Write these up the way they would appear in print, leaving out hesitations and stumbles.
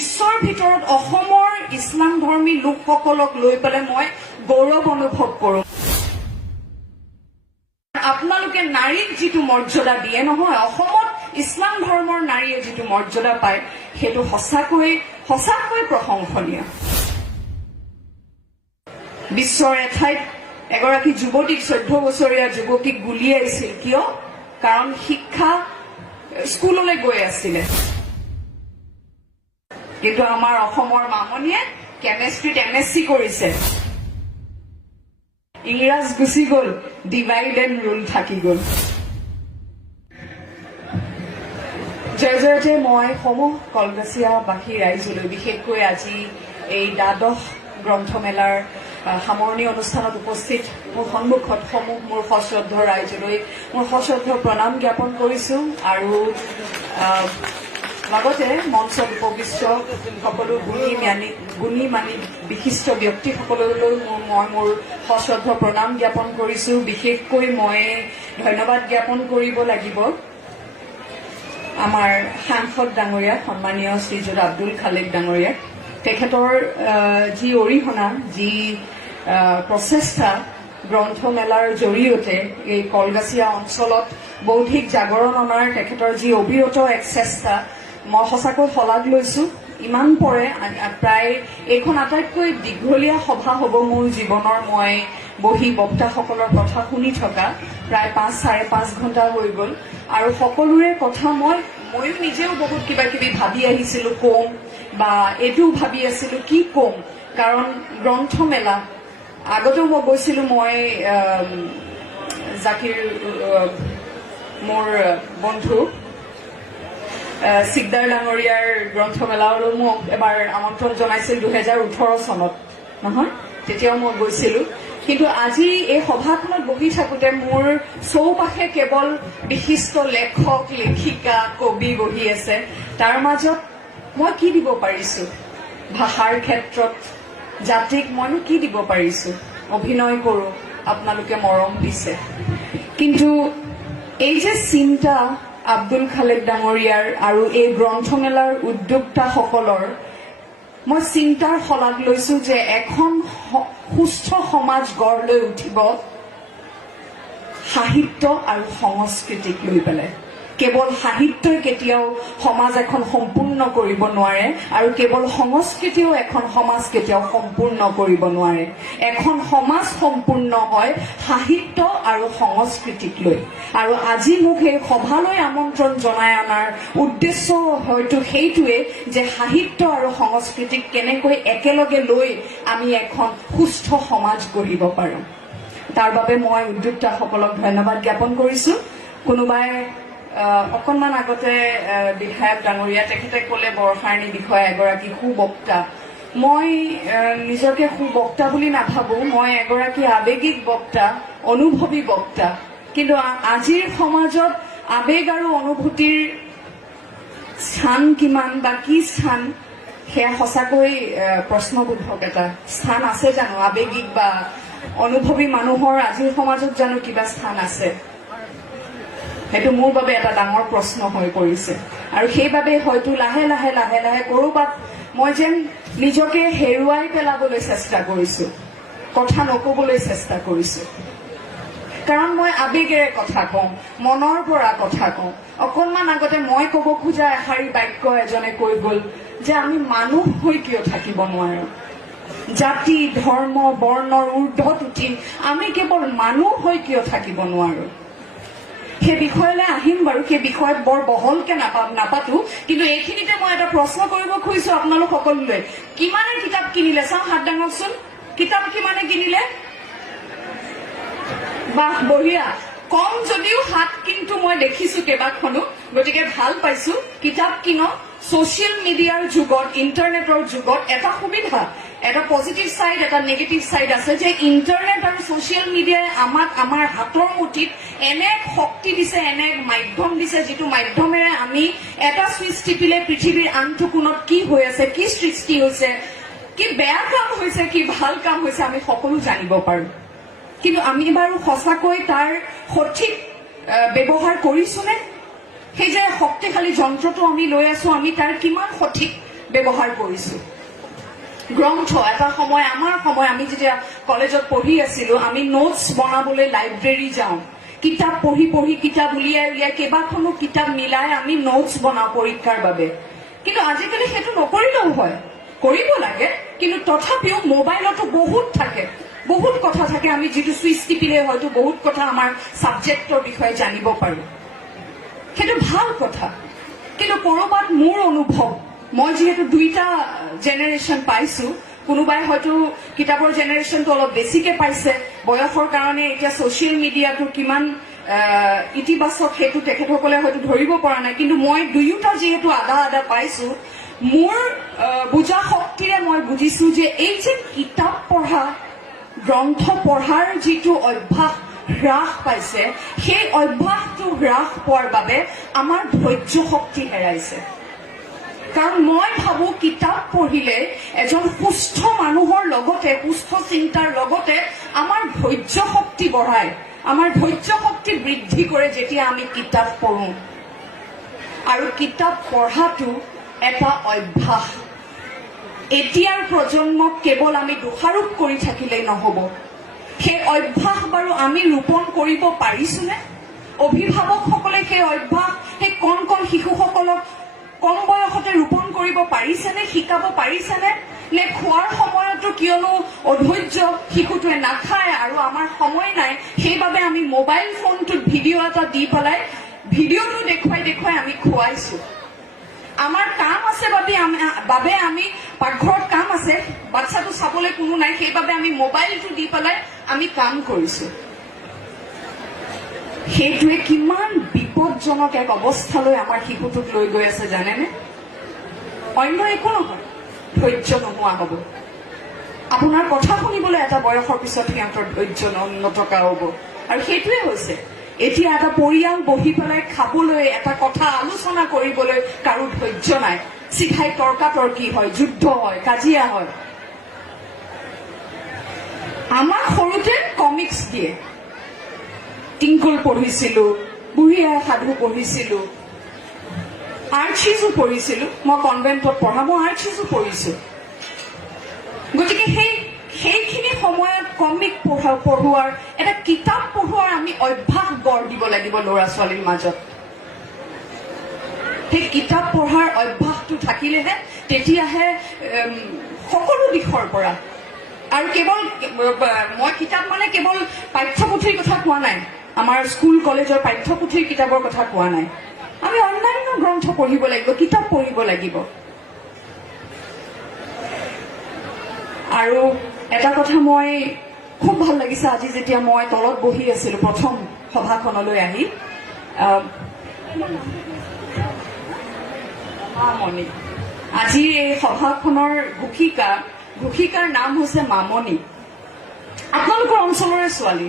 বিশ্বৰ ভিতৰত অসমৰ ইছলাম ধৰ্মী লোকসকলক লৈ পেলাই মই গৌৰৱ অনুভৱ কৰোঁ। আপোনালোকে নাৰীক যিটো মৰ্যাদা দিয়ে নহয়, অসমত ইছলাম ধৰ্মৰ নাৰীয়ে যিটো মৰ্যাদা পায় সেইটো সঁচাকৈ প্ৰশংসনীয়। বিশ্বৰ এঠাইত এগৰাকী যুৱতীক 14 বছৰীয়া যুৱতীক গুলীয়াইছিল। কিয়? কাৰণ শিক্ষা স্কুললৈ গৈ আছিলে। কিন্তু আমাৰ অসমৰ মামনিয়ে কেমেষ্ট্ৰিত MSc কৰিছে। ইংৰাজ গুচি গ'ল, ডিভাইড এণ্ড ৰুল থাকি গ'ল। জয়জয়তে মই সমূহ কলগাছিয়াবাসী ৰাইজলৈ, বিশেষকৈ আজি এই দ্বাদশ গ্ৰন্থমেলাৰ সামৰণি অনুষ্ঠানত উপস্থিত মোৰ সন্মুখত সমূহ মোৰ সশ্ৰদ্ধ ৰাইজলৈ মোৰ সশ্ৰদ্ধ প্ৰণাম জ্ঞাপন কৰিছোঁ। আৰু লগতে মঞ্চত উপবিষ্ট সকলো গুণী মানি বিশিষ্ট ব্যক্তিসকললৈ মই মোৰ সশ্ৰদ্ধ প্ৰণাম জ্ঞাপন কৰিছোঁ। বিশেষকৈ মই ধন্যবাদ জ্ঞাপন কৰিব লাগিব আমাৰ সাংসদ ডাঙৰীয়া সন্মানীয় শ্ৰীযুত আব্দুল খালেক ডাঙৰীয়াক। তেখেতৰ যি অৰিহণা, যি প্ৰচেষ্টা গ্ৰন্থমেলাৰ জৰিয়তে এই কলগাছিয়া অঞ্চলত বৌদ্ধিক জাগৰণ অনাৰ তেখেতৰ যি অবিৰত এক চেষ্টা, মই সঁচাকৈ শলাগ লৈছোঁ। ইমান পৰে প্ৰায় এইখন আটাইতকৈ দীঘলীয়া সভা হ'ব মোৰ জীৱনৰ। মই বহি বক্তাসকলৰ কথা শুনি থকা প্ৰায় 5-5.5 ঘণ্টা হৈ গ'ল। আৰু সকলোৰে কথা ময়ো নিজেও বহুত কিবা কিবি ভাবি আহিছিলোঁ কম, বা এইটোও ভাবি আছিলোঁ কি কম। কাৰণ গ্ৰন্থমেলা আগতেও মই গৈছিলোঁ, মই জাকিৰ মোৰ বন্ধু সিকদাৰ ডাঙৰীয়াৰ গ্ৰন্থমেলালৈ মোক এবাৰ আমন্ত্ৰণ জনাইছিল 2018 চনত, নহয় তেতিয়াও মই গৈছিলোঁ। কিন্তু আজি এই সভাখনত বহি থাকোঁতে মোৰ চৌপাশে কেৱল বিশিষ্ট লেখক, লেখিকা, কবি বহি আছে। তাৰ মাজত মই কি দিব পাৰিছোঁ? ভাষাৰ ক্ষেত্ৰত জাতিক মইনো কি দিব পাৰিছোঁ? অভিনয় কৰোঁ, আপোনালোকে মৰম দিছে। কিন্তু এই যে চিন্তা আব্দুল খালেক ডাঙৰীয়াৰ আৰু এই গ্ৰন্থমেলাৰ উদ্যোক্তাসকলৰ, মই চিন্তাৰ শলাগ লৈছোঁ যে এখন সুস্থ সমাজ গঢ় লৈ উঠিব সাহিত্য আৰু সংস্কৃতিক লৈ পেলাই। কেৱল সাহিত্যই কেতিয়াও সমাজ এখন সম্পূৰ্ণ কৰিব নোৱাৰে, আৰু কেৱল সংস্কৃতিও এখন সমাজ কেতিয়াও সম্পূৰ্ণ কৰিব নোৱাৰে। এখন সমাজ সম্পূৰ্ণ হয় সাহিত্য আৰু সংস্কৃতিক লৈ। আৰু আজি মোক এই সভালৈ আমন্ত্ৰণ জনাই অনাৰ উদ্দেশ্য হয়তো সেইটোৱে যে সাহিত্য আৰু সংস্কৃতিক কেনেকৈ একেলগে লৈ আমি এখন সুস্থ সমাজ গঢ়িব পাৰোঁ। তাৰ বাবে মই উদ্যোক্তাসকলক ধন্যবাদ জ্ঞাপন কৰিছোঁ। কোনোবাই অকণমান আগতে বিধায়ক ডাঙৰীয়া তেখেতে ক'লে বৰষাৰণী বিষয়া এগৰাকী সুবক্তা। মই নিজকে সুবক্তা বুলি নাভাবোঁ, মই এগৰাকী আৱেগিক বক্তা, অনুভৱী বক্তা। কিন্তু আজিৰ সমাজত আৱেগ আৰু অনুভূতিৰ স্থান কিমান বা কি স্থান, সেয়া সঁচাকৈ প্ৰশ্নবোধক এটা স্থান আছে জানো? আৱেগিক বা অনুভৱী মানুহৰ আজিৰ সমাজত জানো কিবা স্থান আছে? সেইটো মোৰ বাবে এটা ডাঙৰ প্ৰশ্ন হৈ পৰিছে। আৰু সেইবাবে হয়তো লাহে লাহে ক'ৰবাত মই যেন নিজকে হেৰুৱাই পেলাবলৈ চেষ্টা কৰিছোঁ, কথা নক'বলৈ চেষ্টা কৰিছোঁ। কাৰণ মই আৱেগেৰে কথা কওঁ, মনৰ পৰা কথা কওঁ। অকণমান আগতে মই ক'ব খোজা এষাৰি বাক্য এজনে কৈ গ'ল যে আমি মানুহ হৈ কিয় থাকিব নোৱাৰোঁ? জাতি, ধৰ্ম, বৰ্ণৰ ঊৰ্ধত উঠি আমি কেৱল মানুহ হৈ কিয় থাকিব নোৱাৰোঁ? সেই বিষয়লৈ আহিম বাৰু, সেই বিষয়ত বৰ বহলকে নাপাতো। কিন্তু এইখিনিতে মই এটা প্ৰশ্ন কৰিব খুজিছোঁ আপোনালোক সকলোলৈ। কিমানে কিতাপ কিনিলে? চাওঁ, হাত দাঙকচোন। কিতাপ কিমানে কিনিলে? বাহ, বঢ়িয়া। কম যদিও হাত কিন্তু মই দেখিছোঁ কেইবাখনো, গতিকে ভাল পাইছোঁ। কিতাপ কিনক। ছচিয়েল মিডিয়াৰ যুগত, ইণ্টাৰনেটৰ যুগত এটা সুবিধা, এটা পজিটিভ ছাইড, এটা নেগেটিভ ছাইড আছে যে ইণ্টাৰনেট আৰু ছচিয়েল মিডিয়াই আমাক আমাৰ হাতৰ মুঠিত এনে এক শক্তি দিছে, এনে এক মাধ্যম দিছে, যিটো মাধ্যমেৰে আমি এটা চুইচ টিপিলে পৃথিৱীৰ আনটো কোণত কি হৈ আছে, কি সৃষ্টি হৈছে, কি বেয়া কাম হৈছে, কি ভাল কাম হৈছে, আমি সকলো জানিব পাৰোঁ। কিন্তু আমি বাৰু সঁচাকৈ তাৰ সঠিক ব্যৱহাৰ কৰিছোনে? সেই যে শক্তিশালী যন্ত্ৰটো আমি লৈ আছো, আমি তাৰ কিমান সঠিক ব্যৱহাৰ কৰিছো গ্ৰন্থ এটা সময় আমাৰ সময় আমি যেতিয়া কলেজত পঢ়ি আছিলো আমি নোটছ বনাবলৈ লাইব্ৰেৰী যাওঁ কিতাপ পঢ়ি পঢ়ি কিতাপ উলিয়াই উলিয়াই কেইবাখনো কিতাপ মিলাই আমি নোটছ বনাওঁ পৰীক্ষাৰ বাবে কিন্তু আজিকালি সেইটো নকৰিলেও হয় কৰিব লাগে কিন্তু তথাপিও মোবাইলতো বহুত থাকে বহুত কথা থাকে আমি যেটো সুইচ টিপিলে হয়তো বহুত কথা আমাৰ সাবজেক্টৰ বিষয়ে জানিব পাৰো সেইটো ভাল কথা কিন্তু কৰবাত মোৰ অনুভৱ মই যেহেতু দুইটা জেনাৰেশন পাইছো কোনোবাই হয়তো কিতাপৰ জেনাৰেশনটো অলপ বেছিকে পাইছে বয়সৰ কাৰণে এতিয়া সোশ্যাল মিডিয়াটো কিমান ইতিবাচক হেতু তেখেতসকলে হয়তো ধৰিব পৰা নাই কিন্তু মই দুয়োটা যেহেতু আধা আধা পাইছো মোৰ বুজা শক্তিৰে মই বুজিছো যে এই যে কিতাপ পঢ়া গ্ৰন্থ পঢ়াৰ যেটো অভ্যাস হ্ৰাস পাইছে সেই অভ্যাসটো হ্ৰাস পোৱাৰ বাবে আমাৰ ধৈৰ্য শক্তি হেৰাইছে কাৰণ মই ভাবো কিতাপ পঢ়িলে এজন সুস্থ মানুহৰ লগতে সুস্থ চিন্তাৰ লগতে আমাৰ ধৈৰ্য শক্তি বঢ়ায় আমাৰ ধৈৰ্য শক্তি বৃদ্ধি কৰে যেতিয়া আমি কিতাপ পঢ়ো আৰু কিতাপ পঢ়াটো এটা অভ্যাস এতিয়াৰ প্ৰজন্মক কেৱল আমি দোষাৰোপ কৰি থাকিলেই নহব সেই অভ্যাস বাৰু আমি ৰোপণ কৰিব পাৰিছোনে অভিভাৱকসকলে সেই অভ্যাস সেই কণ কণ শিশুসকলক কম বয়সতে ৰোপণ কৰিব পাৰিছেনে শিকাব পাৰিছেনে নে খোৱাৰ সময়তো কিয়নো অধৈৰ্য শিশুটোৱে নাখায় আৰু আমাৰ সময় নাই সেইবাবে আমি মোবাইল ফোনটোত ভিডিঅ' এটা দি পেলাই ভিডিঅ'টো দেখুৱাই দেখুৱাই আমি খুৱাইছো আমাৰ কাম আছে বাবে আমি পাকঘৰত কাম আছে বাচ্চাটো চাবলৈ কোনো নাই সেইবাবে আমি মোবাইলটো দি পেলাই আমি কাম কৰিছো সেইটোৱে কিমান বিপদজনক এক অৱস্থালৈ আমাৰ শিশুটোক লৈ গৈ আছে জানেনে অন্য একো নহয় ধৈৰ্য নোহোৱা হ'ব আপোনাৰ কথা শুনিবলৈ এটা বয়সৰ পিছত সিহঁতৰ ধৈৰ্য নথকা হ'ব আৰু সেইটোৱে হৈছে এতিয়া এটা পৰিয়াল বহি পেলাই খাবলৈ এটা কথা আলোচনা কৰিবলৈ কাৰো ধৈৰ্য নাই চিধাই তৰ্কাতৰ্কি হয় যুদ্ধ হয় কাজিয়া হয় আমাক সৰুতে কমিক্স দিয়ে টিংকুল পঢ়িছিলো বুঢ়ী আই সাধু পঢ়িছিলো আৰ্চিজো পঢ়িছিলো মই কনভেন্টত পঢ়া মই আৰ্চিজো পঢ়িছো গতিকে সেইখিনি সময়ত কমিক পঢ়োৱাৰ এটা কিতাপ পঢ়োৱাৰ আমি অভ্যাস গঢ় দিব লাগিব ল'ৰা ছোৱালীৰ মাজত সেই কিতাপ পঢ়াৰ অভ্যাসটো থাকিলেহে তেতিয়াহে সকলো দিশৰ পৰা আৰু কেৱল মই কিতাপ মানে কেৱল পাঠ্যপুথিৰ কথা কোৱা নাই আমাৰ স্কুল কলেজৰ পাঠ্যপুথিৰ কিতাপৰ কথা কোৱা নাই আমি অন্যান্য গ্ৰন্থ পঢ়িব লাগিব কিতাপ পঢ়িব লাগিব আৰু এটা কথা মই খুব ভাল লাগিছে আজি যেতিয়া মই তলত বহি আছিলো প্ৰথম সভাখনলৈ আহি মামনি আজি এই সভাখনৰ ঘোষিকাৰ নাম হৈছে মামনি আপোনালোকৰ অঞ্চলৰে ছোৱালী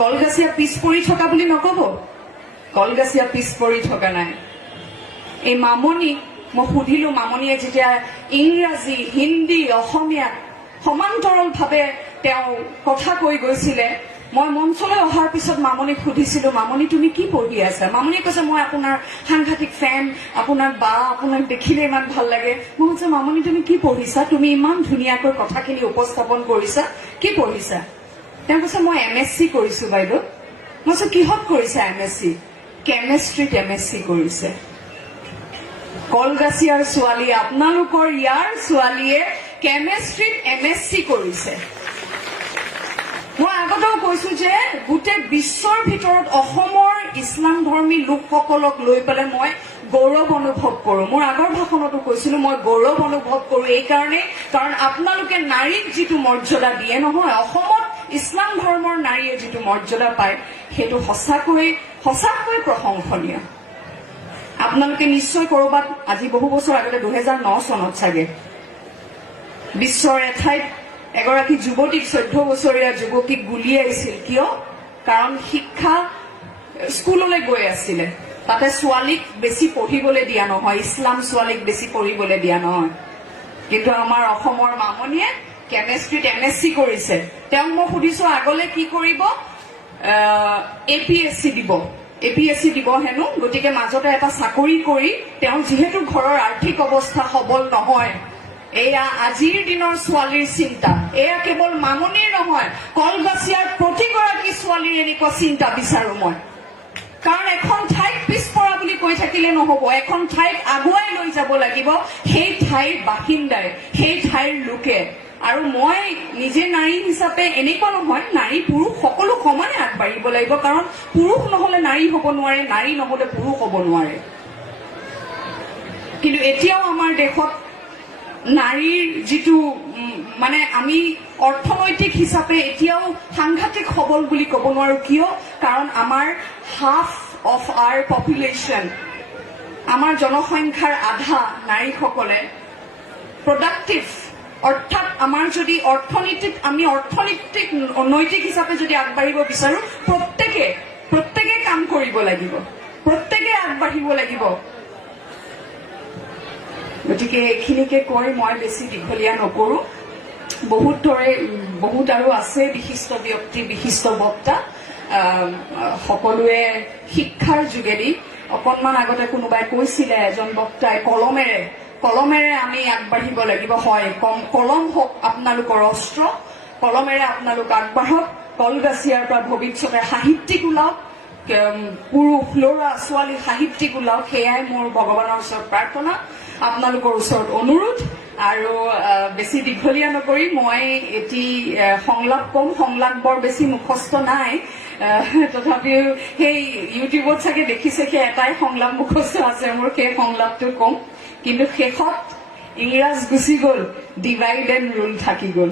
কলগাছিয়া পিছ পৰি থকা বুলি নকব কলগাছিয়া পিছ পৰি থকা নাই এই মামনি মই সুধিলো মামনিয়ে যেতিয়া ইংৰাজী হিন্দী অসমীয়া সমান্তৰালভাৱে তেওঁ কথা কৈ গৈছিলে মই মঞ্চলৈ অহাৰ পিছত মামনিক সুধিছিলো মামনি তুমি কি পঢ়ি আছা মামনিয়ে কৈছে মই আপোনাৰ সাংঘাতিক ফেন আপোনাৰ বা আপোনাক দেখিলে ইমান ভাল লাগে মই কৈছো মামনি তুমি কি পঢ়িছা তুমি ইমান ধুনীয়াকৈ কথাখিনি উপস্থাপন কৰিছা কি পঢ়িছা তেওঁ কৈছে মই এমএসসি কৰিছো বাইদেউ মই কৈছো কিহত কৰিছা এমএসসি কেমিষ্ট্ৰিত এমএসসি কৰিছে কলগাছিয়াৰ ছোৱালী আপোনালোকৰ ইয়াৰ ছোৱালীয়ে কেমিষ্ট্ৰিত এমএসসি কৰিছে মই আগতেও কৈছো যে গোটেই বিশ্বৰ ভিতৰত অসমৰ ইছলাম ধৰ্মী লোকসকলক লৈ পেলাই মই গৌৰৱ অনুভৱ কৰো মোৰ আগৰ ভাষণতো কৈছিলো মই গৌৰৱ অনুভৱ কৰো এই কাৰণে কাৰণ আপোনালোকে নাৰীক যেটো মৰ্যাদা দিয়ে নহয় অসমত ইছলাম ধৰ্মৰ নাৰীয়ে যেটো মৰ্যাদা পায় সেইটো সঁচাকৈ প্ৰশংসনীয় আপোনালোকে নিশ্চয় কৰবাত আজি বহু বছৰ আগতে 2009 চনত চাগে বিশ্বৰ এঠাইত এগৰাকী যুৱতীক 14 বছৰীয়া যুৱতীক গুলিয়াইছিল কিয় কাৰণ শিক্ষা স্কুললৈ গৈ আছিল তাতে ছোৱালীক বেছি পঢ়িবলৈ দিয়া নহয় ইছলাম ছোৱালীক বেছি পঢ়িবলৈ দিয়া নহয় কিন্তু আমাৰ অসমৰ মামনিয়ে কেমিষ্ট্ৰিত এমএসসি কৰিছে তেওঁ মই সুধিছো আগলৈ কি কৰিব এপিএসসি দিব APSC দিব হেনো, গতিকে মাজতে এটা চাকৰি কৰি তেওঁ যিহেতু ঘৰৰ আৰ্থিক অৱস্থা সবল নহয়, এয়া আজিৰ দিনৰ ছোৱালীৰ চিন্তা। এয়া কেৱল মামনিৰ নহয়, কলগাছিয়াৰ প্ৰতিগৰাকী ছোৱালীৰ এনেকুৱা চিন্তা বিচাৰো মই। কাৰণ এখন ঠাইক পিছপৰা বুলি কৈ থাকিলে নহব, এখন ঠাইক আগুৱাই লৈ যাব লাগিব সেই ঠাইৰ বাসিন্দাই, সেই ঠাইৰ লোকে। আৰু মই নিজে নাৰী হিচাপে এনেকুৱা নহয়, নাৰী পুৰুষ সকলো সমানে আগবাঢ়িব লাগিব, কাৰণ পুৰুষ নহলে নাৰী হ'ব নোৱাৰে, নাৰী নহলে পুৰুষ হ'ব নোৱাৰে। কিন্তু এতিয়াও আমাৰ দেশত নাৰীৰ যিটো মানে আমি অৰ্থনৈতিক হিচাপে এতিয়াও সাংঘাতিক সবল বুলি ক'ব নোৱাৰো। কিয়? কাৰণ আমাৰ হাফ অফ আৱাৰ পপুলেশ্যন, আমাৰ জনসংখ্যাৰ আধা নাৰীসকলে প্ৰডাক্টিভ, অৰ্থাৎ আমাৰ যদি আমি অৰ্থনৈতিক নৈতিক হিচাপে যদি আগবাঢ়িব বিচাৰো, প্ৰত্যেকে কাম কৰিব লাগিব, প্ৰত্যেকে আগবাঢ়িব লাগিব। গতিকে এইখিনিকে কৈ মই বেছি দীঘলীয়া নকৰো। বহুত আৰু আছে বিশিষ্ট ব্যক্তি, বিশিষ্ট বক্তা, সকলোৱে শিক্ষাৰ যোগেদি। অকণমান আগতে কোনোবাই কৈছিলে এজন বক্তাই, কলমেৰে আমি আগবাঢ়িব লাগিব। হয়, কলম হওক আপোনালোকৰ অস্ত্ৰ, কলমেৰে আপোনালোক আগবাঢ়ক। কলগাছিয়াৰ পৰা ভৱিষ্যতে সাহিত্যিক ওলাওক, পুৰুষ ল'ৰা ছোৱালী সাহিত্যিক ওলাওক। সেয়াই মোৰ ভগৱানৰ ওচৰত প্ৰাৰ্থনা, আপোনালোকৰ ওচৰত অনুৰোধ। আৰু বেছি দীঘলীয়া নকৰি মই এটি সংলাপ কম। সংলাপ বৰ বেছি মুখস্থ নাই, তথাপিও সেই ইউটিউবত চাগে দেখিছে, সেই এটাই সংলাপ মুখস্থ আছে মোৰ, সেই সংলাপটো কম। কিন্তু শেষত ইংৰাজ গুচি গ'ল, ডিভাইড এণ্ড ৰুল থাকি গ'ল।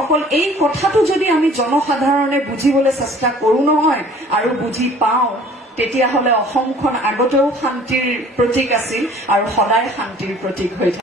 অকল এই কথাটো যদি আমি জনসাধাৰণে বুজিবলৈ চেষ্টা কৰো নহয় আৰু বুজি পাওঁ, তেতিয়াহ'লে অসমখন আগতেও শান্তিৰ প্ৰতীক আছিল আৰু সদায় শান্তিৰ প্ৰতীক হৈ থাকে।